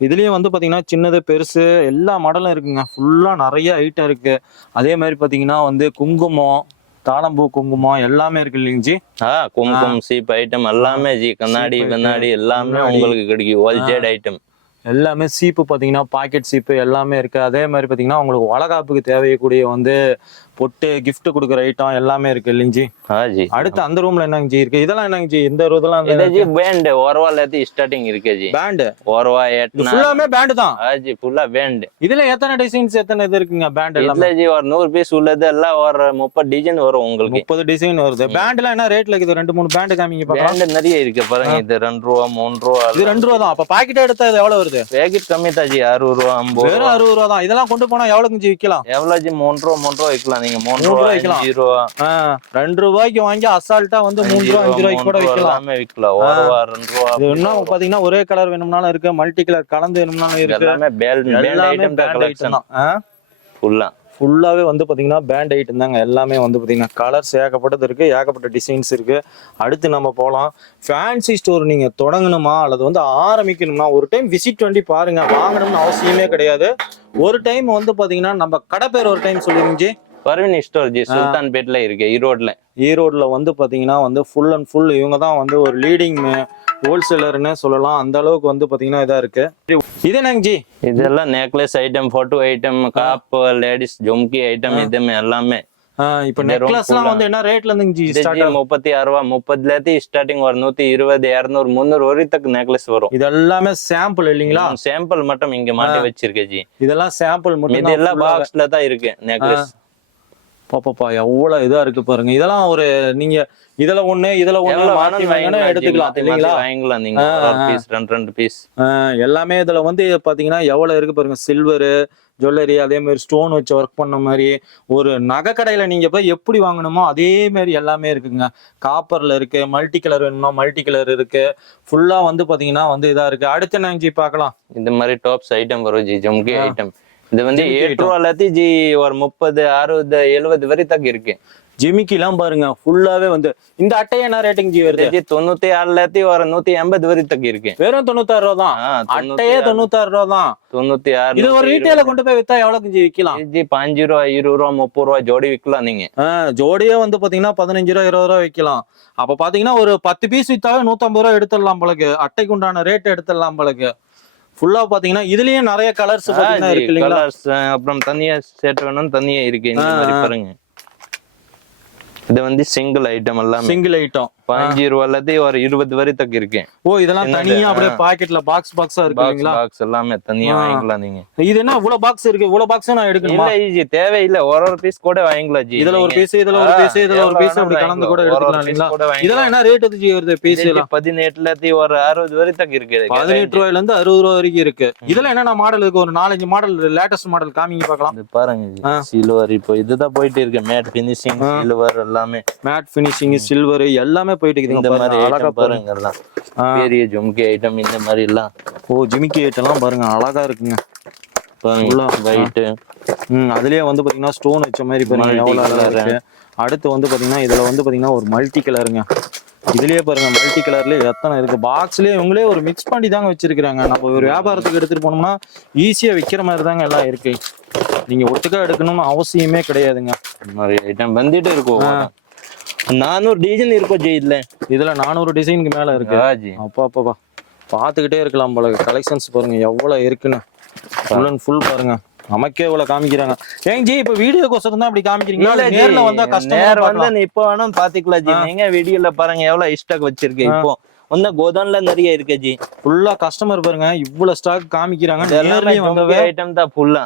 ஆ, இதுலயே வந்து பாத்தீங்கன்னா சின்னது பெருசு எல்லா மாடலும் இருக்குங்க. ஃபுல்லா நிறைய ஐட்டம் இருக்கு. அதே மாதிரி பாத்தீங்கன்னா வந்து குங்குமம் தாளம்பூ குங்குமம் எல்லாமே இருக்கு இல்லைங்க ஜி? ஆ கும்கும் சீப் ஐட்டம் எல்லாமே ஜி. கண்ணாடி கண்ணாடி எல்லாமே. உங்களுக்கு கிடைக்கும். ஹோல்சேல் ஐட்டம் எல்லாமே சீப்பு பாத்தீங்கன்னா பாக்கெட் சீப்பு எல்லாமே இருக்கு. அதே மாதிரி பாத்தீங்கன்னா உங்களுக்கு வளகாப்புக்கு தேவையக்கூடிய வந்து பொட்டு gift கொடுக்குற ஐட்டம் எல்லாமே இருக்கு இல்லைங்க ஜி? அடுத்து அந்த ரூம்ல என்னங்க ஜி இருக்கு? இதெல்லாம் என்னங்க ஜி? இந்த இதெல்லாம் இது ஜி பேண்ட் ஓரவால ஸ்டார்டிங் இருக்கு ஜி. பேண்டு எட்னா ஃபுல்லாமே பேண்டு தான். ஜி ஃபுல்லா பேண்ட் இதுல எத்தனை டிசைன்ஸ் எத்தனை இது இருக்குங்க பேண்ட் எல்லாமே? இதுல ஜி ஒரு நூறு பீஸ் உள்ளது. எல்லாம் ஒரு முப்பது டிசைன் வரும் உங்களுக்கு. முப்பது டிசைன் வருது. பேண்ட்ல என்ன ரேட்ல இருக்குது? ரெண்டு மூணு பேண்ட் காமிங்க பார்க்கலாம் பேண்ட் நிறைய இருக்கு பாருங்க. இது ரெண்டு ரூபா மூணு ரூபா இது ரெண்டு ரூபா தான். அப்ப பாக்கெட் எடுத்தா இது எவ்வளவு வருது? பேக்கெட் கம்மி தான் ஜி. அறுபது ரூபா ஐம்பது வெறும் ரூபா. அறுபது ரூபா தான் இதெல்லாம் கொண்டு போனா எவ்வளவுக்கு ஜி விக்கலாம்? எவ்வளவு ஜி? மூணு ரூபா மூணு ரூபா வைக்கலாம் நீங்க. மூணு ரூபா. அஞ்சு ரூபா. ரெண்டு ரூபாய்க்கு வாங்கி அசால்ட்டா வந்து மூணு ரூபா அஞ்சு ரூபாய்க்கு கூட எல்லாமே விற்கலாம் ஒரு ரூபா ரெண்டு ரூபா இது இன்னும் பாத்தீங்கன்னா ஒரே கலர் வேணும்னாலும் இருக்கு. மல்டி கலர் கலந்து வேணும்னாலும் இருக்கு. எல்லாமே ஐட்டம் தான் கலெக்ஷன் ஐட்டம் தான். ஃபுல்லா ஃபுல்லாகவே வந்து பார்த்தீங்கன்னா பேண்ட் ஐட்டம் தாங்க. எல்லாமே வந்து பார்த்தீங்கன்னா கலர்ஸ் ஏகப்பட்டது இருக்குது ஏகப்பட்ட டிசைன்ஸ் இருக்குது அடுத்து நம்ம போகலாம் ஃபேன்சி ஸ்டோர் நீங்கள் தொடங்கணுமா அல்லது வந்து ஆரம்பிக்கணுமா ஒரு டைம் விசிட் பண்ணி பாருங்கள் வாங்கணும்னு அவசியமே கிடையாது. ஒரு டைம் வந்து பார்த்தீங்கன்னா நம்ம கடை பேர் ஒரு டைம் சொல்லிருந்துச்சு பர்வின் ஸ்டோர் ஜி சுல்தான் பேட்ல இருக்கு ஈரோட்ல. ஈரோட்ல வந்து பாத்தீங்கன்னா வந்து ஃபுல் அண்ட் ஃபுல் இவங்க தான் வந்து ஒரு லீடிங் ஹோல்சேலர்னு சொல்லலாம். அந்த அளவுக்கு வந்து பாத்தீங்கன்னா இதா இருக்கு. இது என்னங்க ஜி? இதெல்லாம் நெக்லஸ் ஐட்டம் போட்டோ ஐட்டம் காப் லேடிஸ் ஜும்கி ஐட்டம் இதுமே எல்லாமே. இப்ப நெக்லஸ்லாம். வந்து என்ன ரேட்ல ஜி முப்பத்தி ஆறு ரூபா முப்பதுல இருந்து ஸ்டார்டிங் ஒரு நூத்தி இருபது இருநூறு முந்நூறு வரைக்கும் நெக்லஸ் வரும். இது எல்லாமே சாம்பிள் இல்லைங்களா சாம்பிள் மட்டும் இங்க மாட்டி வச்சிருக்கேன் ஜி. இதெல்லாம் சாம்பிள் மட்டும் இது எல்லாம் பாக்ஸ்ல தான் இருக்கு நெக்லஸ் பாப்பாப்பா எவ்வளவு இதா இருக்கு பாருங்க. இதெல்லாம் ஒரு நீங்க இதுல ஒண்ணு இதுல ஒண்ணு எடுத்துக்கலாம் இல்லைங்களா? வாங்கிக்கலாம் நீங்க. பீஸ் ரெண்டு ரெண்டு பீஸ் எல்லாமே இதுல வந்து பாத்தீங்கன்னா எவ்வளவு இருக்கு பாருங்க. சில்வரு ஜுவல்லரி அதே மாதிரி ஸ்டோன் வச்சு ஒர்க் பண்ண மாதிரி ஒரு நகை கடையில நீங்க போய் எப்படி வாங்கணுமோ அதே மாதிரி எல்லாமே இருக்குங்க. காப்பர்ல இருக்கு மல்டி கலர் வேணும்னா மல்டி கலர் இருக்கு ஃபுல்லா வந்து பாத்தீங்கன்னா வந்து இதா இருக்கு. அடுத்து என்ன ஜி பார்க்கலாம் இந்த மாதிரி டாப்ஸ் ஐட்டம் வரும் ஜி ஜும்கி. ஐட்டம் இது வந்து எட்டு. ரூபால இருந்து ஜி ஒரு முப்பது அறுபது எழுபது வரை தக்க இருக்கு. ஜிமிக்கிலாம் பாருங்க ஃபுல்லாவே வந்து இந்த அட்டை என்ன ரேட்டிங் ஜி வருது? ஜி தொண்ணூத்தி ஆறுல இருந்து ஒரு நூத்தி எண்பது வரை தக்க இருக்கு. வெறும் தொண்ணூத்தாறு ரூபா தான் அட்டையே தொண்ணூத்தாறு ரூபா தான் தொண்ணூத்தி ஆறு இது ஒரு ரீட்டைல. கொண்டு போய் வித்தா எவ்வளவுக்கு ஜி விக்கலாம்? ஜி பாஞ்சு ரூபா இருபது ரூபா முப்பது ரூபா ஜோடி விற்கலாம் நீங்க. ஜோடியே வந்து பாத்தீங்கன்னா பதினஞ்சு ரூபா இருபது ரூபா விற்கலாம் அப்ப பாத்தீங்கன்னா ஒரு பத்து பீஸ் வித்தாவே நூத்தம்பது ரூபா எடுத்துடலாம் போலக்கு. அட்டைக்கு உண்டான ரேட் எடுத்துடலாம் போலக்கு. ஃபுல்லா பாத்தீங்கன்னா இதுலயும் நிறைய கலர்ஸ் பாத்தீங்கன்னா இருக்கு இல்லைங்களா? கலர்ஸ் அப்புறம் தனியா செட் வேணும் தனியா இருக்கு. இந்த மாதிரி. பாருங்க. இது வந்து சிங்கிள் ஐட்டம் எல்லாமே. சிங்கிள் ஐட்டம் பாஞ்சு ரூபால இருந்து ஒரு இருபது வரை தக்க இருக்கு ஓ இதெல்லாம்? தனியா அப்படியே. பாக்கெட்ல பாக்ஸ் பாக்ஸா இருக்கு பாக்ஸ் எல்லாமே தனியா. வாங்கிக்கலாம் நீங்க. இது என்ன இவ்வளவு பாக்ஸ் இருக்கு? இவ்வளவு பாக்ஸ் நான் எடுக்கணுமா? இல்ல ஈஜி தேவையில்லை. ஒரு ஒரு பீஸ் கூட வாங்கிக்கலாம் ஜி இதுல ஒரு. பீஸ் இதுல ஒரு பீஸ் இதுல ஒரு பீஸ் அப்படி கலந்து கூட வாங்கிக்கலாம். இதெல்லாம் என்ன ரேட் எது வருது பீஸ் எல்லாம்? பதினெட்டுல ஒரு அறுபது வரை தக்க இருக்கு பதினெட்டு ரூபாயில இருந்து அறுபது ரூபா வரைக்கும் இருக்கு. இதுல என்னென்ன மாடல் இருக்கு? ஒரு நாலஞ்சு மாடல் லேட்டஸ்ட் மாடல் காமிங்க பார்க்கலாம். இது பாருங்க. சில்வர் இப்போ இதுதான் போயிட்டு இருக்கு. Matte finishing. சில்வர் எல்லாமே. மேட் ஃபினிஷிங் சில்வர் எல்லாமே போயிட்டு இந்த மாதிரி அழகா பாருங்க எல்லாம். பெரிய ஜும்கி ஐட்டம் இந்த மாதிரி எல்லாம் ஓ ஜிமிக்கி ஐட்டம்லாம் பாருங்க அழகா இருக்குங்க. பாருங்க உள்ள, ஒயிட் ம் அதுலயே வந்து பாத்தீங்கன்னா ஸ்டோன் வச்ச மாதிரி பாருங்க எவ்வளவு அழகா. இருக்கு. அடுத்து வந்து பாத்தீங்கன்னா இதுல வந்து பாத்தீங்கன்னா ஒரு மல்டி கலருங்க இதுலயே பாருங்க மல்டி கலர்ல எத்தனை இருக்கு. பாக்ஸ்லயே இவங்களே ஒரு மிக்ஸ் பண்ணி தாங்க வச்சிருக்காங்க நம்ம ஒரு வியாபாரத்துக்கு எடுத்துட்டு போனோம்னா ஈஸியா விக்கிற மாதிரி தாங்க எல்லாம் இருக்கு. நீங்க ஒட்டுக்கா எடுக்கணும்னு அவசியமே கிடையாதுங்க. இந்த மாதிரி ஐட்டம் வந்துட்டு இருக்கும் நானூறு டிசைன் இருக்கும் ஜி இதுல? இதுல நானூறு டிசைனுக்கு மேல இருக்கு. ஜி அப்பா அப்பாப்பா பார்த்துக்கிட்டே இருக்கலாம் போல கலெக்ஷன்ஸ் பாருங்க எவ்வளவு இருக்குன்னு. ஃபுல் அண்ட் ஃபுல் பாருங்க. நமக்கே இவ்வளவு காமிக்கிறாங்க. ஏங்க ஜி இப்ப வீடியோக்கோசரம் தான் அப்படி காமிக்கிறீங்களா? இல்ல நேர்ல வந்தா நேர் கஸ்டமர் வந்து நீ இப்போ வேணும் பாத்துக்கலாம் ஜி. நீங்க வீடியோல பாருங்க எவ்வளவு ஸ்டாக் வச்சிருக்கேன் இப்போ. ஒன்னும் கோதான்ல நிறைய இருக்கு ஜி. ஃபுல்லா கஸ்டமர் பாருங்க இவ்வளவு ஸ்டாக் காமிக்கிறாங்க. எல்லாமே நேர்லயும் வந்தவே ஐட்டம் தான் ஃபுல்லா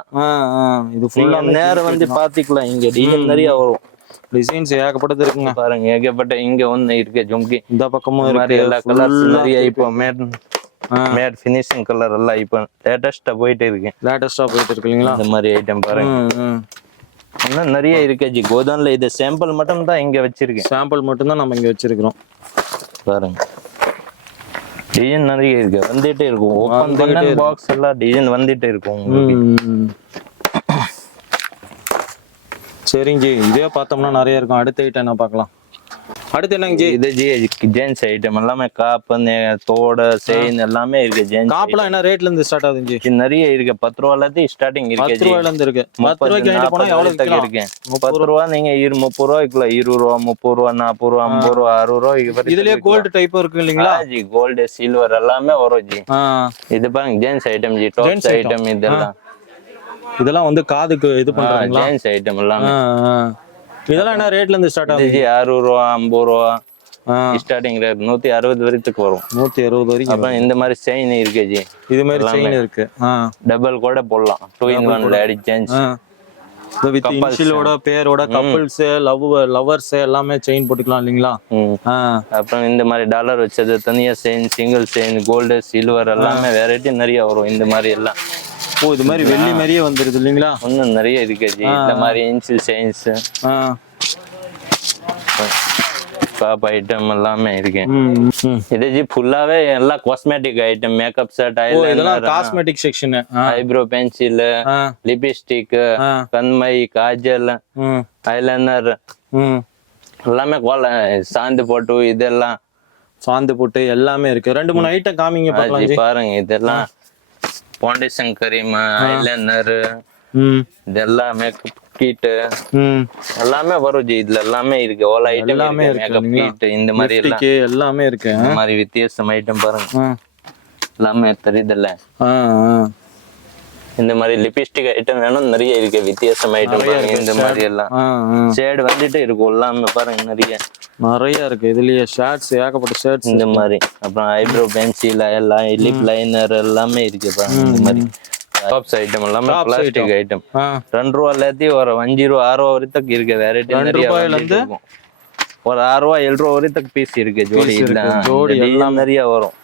இது ஃபுல்லா நேரம் வந்து பாத்துக்கலாம் இங்க டிசைன் ம். நிறைய வரும். டிசைன்ஸ் ஏகப்பட்டது இருக்குங்க பாருங்க ஏகப்பட்ட இங்க ஒண்ணு இருக்கு ஜும்கி. இந்த பக்கமும் இருக்கு. எல்லா கலர்ஸ் நிறைய. இப்போ மேட் மேட் ஃபினிஷிங் கலர் எல்லாம் இப்போ லேட்டஸ்டா போயிட்டு இருக்கு. லேட்டஸ்டா போயிட்டு இருக்கு இல்லைங்களா? இந்த மாதிரி ஐட்டம் பாருங்க. இன்னும் நிறைய இருக்கு ஜி. கோதான்ல இது சாம்பிள் மட்டும் தான் இங்க வச்சிருக்கேன். சாம்பிள் மட்டும்தான் நம்ம இங்க வச்சிருக்கிறோம். பாருங்க. டிசைன் நிறைய இருக்கு வந்துட்டே இருக்கும். ஓப்பன். பாக்ஸ் எல்லாம் டிசைன் வந்துட்டே இருக்கும். சரிங்க ஜி. இதே பார்த்தோம்னா நிறைய இருக்கும். அடுத்த ஐட்டம் என்ன பார்க்கலாம்? அடுத்து என்னங்க ஜி? இது ஜி ஜென்ஸ் ஐட்டம் எல்லாமே காப்பு தோடு செயின் எல்லாமே இருக்கு ஜென்ஸ் காப்புலாம் என்ன ரேட்ல இருந்து ஸ்டார்ட் ஆகுதுங்க ஜி? நிறைய இருக்கு. பத்து ரூபால இருந்து ஸ்டார்டிங் இருக்கு பத்து ரூபாயில இருந்து இருக்கு. பத்து முப்பது ரூபாய்க்கு வாங்கிட்டு போனா நாற்பது எவ்வளவு விற்கலாம் இருக்கு. பத்து ரூபா நீங்க இரு முப்பது ரூபாய்க்குள்ள இருபது ரூபா முப்பது ரூபா நாற்பது ரூபா ஐம்பது ரூபா அறுபது ரூபா இதுலயே கோல்டு டைப் இருக்கு இல்லைங்களா? ஜி கோல்டு சில்வர் எல்லாமே வரும் ஜி. இது பாருங்க gents item G tops. Item இதெல்லாம். இதெல்லாம் வந்து காதுக்கு இது பண்றாங்களா? ஜென்ஸ் ஐட்டம் எல்லாமே. இதெல்லாம் என்ன ரேட்ல இருந்து ஸ்டார்ட் ஆகுது? அறுபது ரூபா ஐம்பது ரூபா. ஸ்டார்டிங் ரேட் நூத்தி அறுபது வரைக்கும் வரும். நூத்தி அறுபது வரைக்கும் அப்புறம் இந்த மாதிரி செயின் இருக்கு ஜி. இது மாதிரி செயின் இருக்கு. டபுள் கூட போடலாம். Two in one lady. இந்த வித் இனிஷியலோட பேரோட கப்பல்ஸ் லவ் லவர்ஸ் எல்லாமே செயின் போட்டுக்கலாம் இல்லைங்களா? அப்புறம் இந்த மாதிரி டாலர் வச்சது தனியா chain single chain gold silver எல்லாமே வெரைட்டி நிறைய வரும். இந்த மாதிரி எல்லாம். ஓ இது மாதிரி வெள்ளி மாதிரியே வந்துருது இல்லைங்களா? இன்னும் நிறைய இருக்கு ஜி. இந்த மாதிரி இன்சில் செயின்ஸ் காப் ஐட்டம் எல்லாமே இருக்கு. இது ஜி ஃபுல்லாவே எல்லாம் காஸ்மெட்டிக் ஐட்டம் மேக்கப் செட் ஓ இதெல்லாம் cosmetic section eyebrow pencil lipstick. கண்மை kajal eyeliner எல்லாமே கோல சாந்து போட்டு இதெல்லாம். சாந்து போட்டு எல்லாமே இருக்கு. ரெண்டு மூணு ஐட்டம் காமிங்க பாருங்க இதெல்லாம். ஃபவுண்டேஷன் கரீம் ஐலைனர் ம். இதெல்லாம் மேக்கப் கீட்டு எல்லாமே வரும் ஜி. இதுல எல்லாமே இருக்கு. ஓல ஐட்டம் எல்லாமே இருக்கு இருக்கு மேக்கப்? கீட் இந்த மாதிரி எல்லாம். லிப்டிக்கு எல்லாமே இருக்கு. இந்த மாதிரி வித்தியாசம் ஐட்டம் பாருங்க. எல்லாமே தெரியுதுல்ல. இந்த மாதிரி லிப்ஸ்டிக் ஐட்டம் வேணும். நிறைய இருக்கு. வித்தியாசம் ஐட்டம் இருக்கு. இந்த மாதிரி எல்லாம். ஷேடு வந்துட்டு இருக்கும். எல்லாமே பாருங்க நிறைய. நிறைய இருக்கு. இதுலயே ஷர்ட்ஸ் ஏகப்பட்ட ஷர்ட்ஸ் இந்த மாதிரி. அப்புறம் ஐப்ரோ பென்சில் எல்லாம் லிப் லைனர் எல்லாமே இருக்கு இந்த மாதிரி. டாப்ஸ் ஐட்டம் எல்லாமே பிளாஸ்டிக் ஐட்டம் ரெண்டு ரூபா எல்லாத்தையும் ஒரு அஞ்சு ரூபா ஆறு ரூபா வரைக்கும் இருக்கு. வெரைட்டி நிறைய ரூபாயில ஒரு ஆறு ரூபா ஏழு ரூபா வரைக்கும் பீஸ் இருக்கு. ஜோடி ஜோடி எல்லாம். நிறைய வரும்.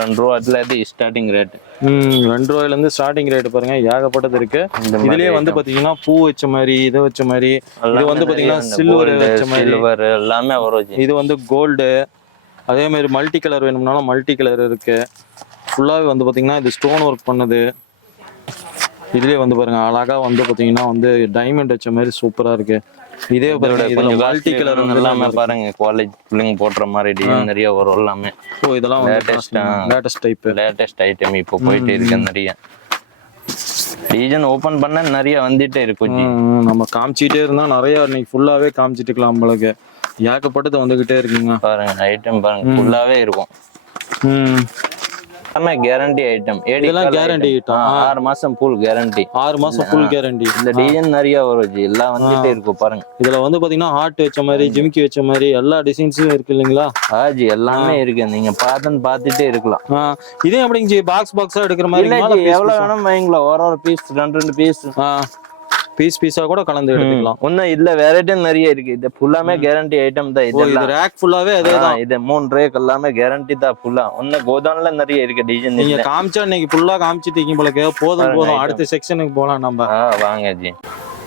ரெண்டு ரூபா எல்லாத்தையும் ஸ்டார்டிங் ரேட் ம் ரெண்டு ரூபாயில இருந்து ஸ்டார்டிங் ரேட் பாருங்க. ஏகப்பட்டது இருக்கு. இதுலயே வந்து பாத்தீங்கன்னா பூ வச்ச மாதிரி இது வச்ச மாதிரி இது வந்து பாத்தீங்கன்னா சில்வர் வச்ச மாதிரி. சில்வர் எல்லாமே வரும். இது வந்து கோல்டு அதே மாதிரி மல்டி கலர் வேணும்னாலும் மல்டி கலர் இருக்கு. ஃபுல்லாவே வந்து பாத்தீங்கன்னா இது ஸ்டோன் ஒர்க் பண்ணது. இதுலயே வந்து பாருங்க அழகா வந்து பாத்தீங்கன்னா வந்து டைமண்ட் வச்ச மாதிரி சூப்பரா இருக்கு. இதே கொஞ்சம் costly கலர் எல்லாமே பாருங்க காலேஜ் பிள்ளைங்க போடுற மாதிரி நிறைய வரும் எல்லாமே. ஓ இதெல்லாம் ஆ. லேட்டஸ்ட் டைப் லேட்டஸ்ட் ஐட்டம் இப்போ போயிட்டு இருக்கு நிறைய. டிசைன் ஓபன் பண்ண நிறைய வந்துட்டே இருக்கும் நம்ம காமிச்சிட்டே இருந்தா நிறைய இன்னைக்கு ஃபுல்லாவே காமிச்சிட்டு இருக்கலாம் நம்மளுக்கு ஏகப்பட்டது வந்துகிட்டே இருக்குங்க. பாருங்க ஐட்டம் பாருங்க ஃபுல்லாவே இருக்கும். எல்லாமே கேரண்டி ஐட்டம் இதெல்லாம் item. ஆ, ஆறு மாசம் ஃபுல் கேரண்டி ஆறு மாசம் ஃபுல் கேரண்டி இந்த டிசைன் நிறைய வரும் ஜி. எல்லாம் வந்துட்டே இருக்கும் பாருங்க. இதுல வந்து பாத்தீங்கன்னா ஹார்ட் வச்ச மாதிரி ஜிமிக்கி வச்ச மாதிரி எல்லா டிசைன்ஸும் இருக்கு இல்லைங்களா? ஆஜி எல்லாமே இருக்கு. நீங்க பார்த்துன்னு பார்த்துட்டே இருக்கலாம். ஆ, இதே எப்படிங்க ஜி? பாக்ஸ் பாக்ஸா எடுக்கிற மாதிரி எவ்வளவு வேணும் வைங்களா ஒரு ஒரு பீஸ் ரெண்டு ரெண்டு பீஸ் பீஸ் பீஸா கூட கலந்து எடுத்துக்கலாம். இன்னும் இதுல வெரைட்டி நிறைய இருக்கு. இது ஃபுல்லாமே கேரண்டி ஐட்டம் தான். இது இதெல்லாம். ரேக் ஃபுல்லாவே அதே ஆ, இது மூணு ரேக் எல்லாமே கேரண்டி தான் ஃபுல்லா இன்னும் கோதான்ல நிறைய இருக்கு டிசைன் நீங்க காமிச்சா இன்னைக்கு ஃபுல்லா காமிச்சிட்டீங்க போலக்கு போதும் போதும். அடுத்த செக்ஷனுக்கு போலாம் நம்ம. வாங்க ஜி.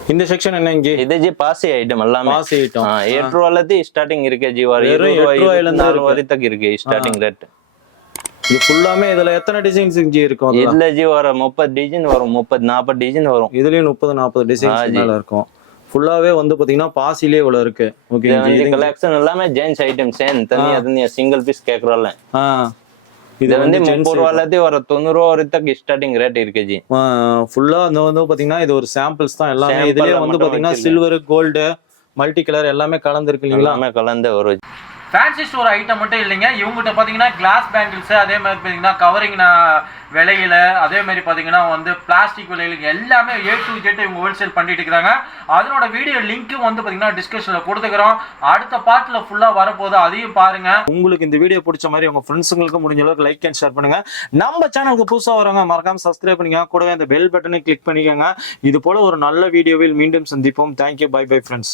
இந்த செக்ஷன் என்னங்க ஜி இது ஜி பாசி ஐட்டம் எல்லாமே. பாசி ஐட்டம் ஆ, எட்டு ரூபாயிலத்தி ஸ்டார்டிங் இருக்கு ஜி. ரூபாய் எட்டு ரூபாயில இருந்து நாலு இருக்கு. வரைக்கும் இருக்கு ஸ்டார்டிங் ரேட் இது ஃபுல்லாமே இதுல எத்தனை டிசைன்ஸ் ஜி இருக்கும்? இதுல ஜி ஒரு முப்பது டிசைன் வரும் முப்பது நாற்பது டிசைன் வரும். இதுலயும் முப்பது நாற்பது டிசைன்ஸ். மேல இருக்கும். ஃபுல்லாவே வந்து பாத்தீங்கன்னா பாசிலே இவ்வளவு இருக்கு. ஓகே இது வந்து கலெக்ஷன் எல்லாமே ஜென்ஸ் ஐட்டம் சேன் தனியா தனியா சிங்கிள் பீஸ் கேக்குறோம்ல. இது வந்து முப்பது ரூபாயிலத்தி ஒரு தொண்ணூறு ரூபா வரைக்கும் ஸ்டார்டிங் ரேட் இருக்கு ஜி. ஃபுல்லா இந்த வந்து பாத்தீங்கன்னா இது ஒரு சாம்பிள்ஸ் தான் எல்லாமே. இதுலயே வந்து பாத்தீங்கன்னா. சில்வர் கோல்டு மல்டி கலர் எல்லாமே கலந்துருக்கு இல்லைங்களா? எல்லாமே கலந்து வரும் ஃபேன்சி ஸ்டோர் ஐட்டம் மட்டும் இல்லைங்க. இவங்ககிட்ட பார்த்தீங்கன்னா கிளாஸ் பேங்கிள்ஸ் அதே மாதிரி பார்த்தீங்கன்னா கவரிங் விலையில அதே மாதிரி பார்த்தீங்கன்னா வந்து பிளாஸ்டிக் விலையில எல்லாமே ஏ டு ஜெட் இவங்க ஹோல்சேல் பண்ணிட்டு இருக்கிறாங்க. அதனோட வீடியோ லிங்க்கும் வந்து பார்த்தீங்கன்னா டிஸ்கஷனில் கொடுத்துக்கிறோம். அடுத்த பார்ட்டில் ஃபுல்லாக வரப்போது அதையும் பாருங்க. உங்களுக்கு இந்த வீடியோ பிடிச்ச மாதிரி உங்க ஃப்ரெண்ட்ஸுங்களுக்கு முடிஞ்ச அளவுக்கு லைக் அண்ட் ஷேர் பண்ணுங்க. நம்ம சேனலுக்கு புதுசாக வரவங்க மறக்காம சப்ஸ்கிரைப் பண்ணிக்கோங்க. கூடவே அந்த பெல் பட்டனை கிளிக் பண்ணிக்கோங்க. இது போல ஒரு நல்ல வீடியோவில் மீண்டும் சந்திப்போம். Thank you bye bye friends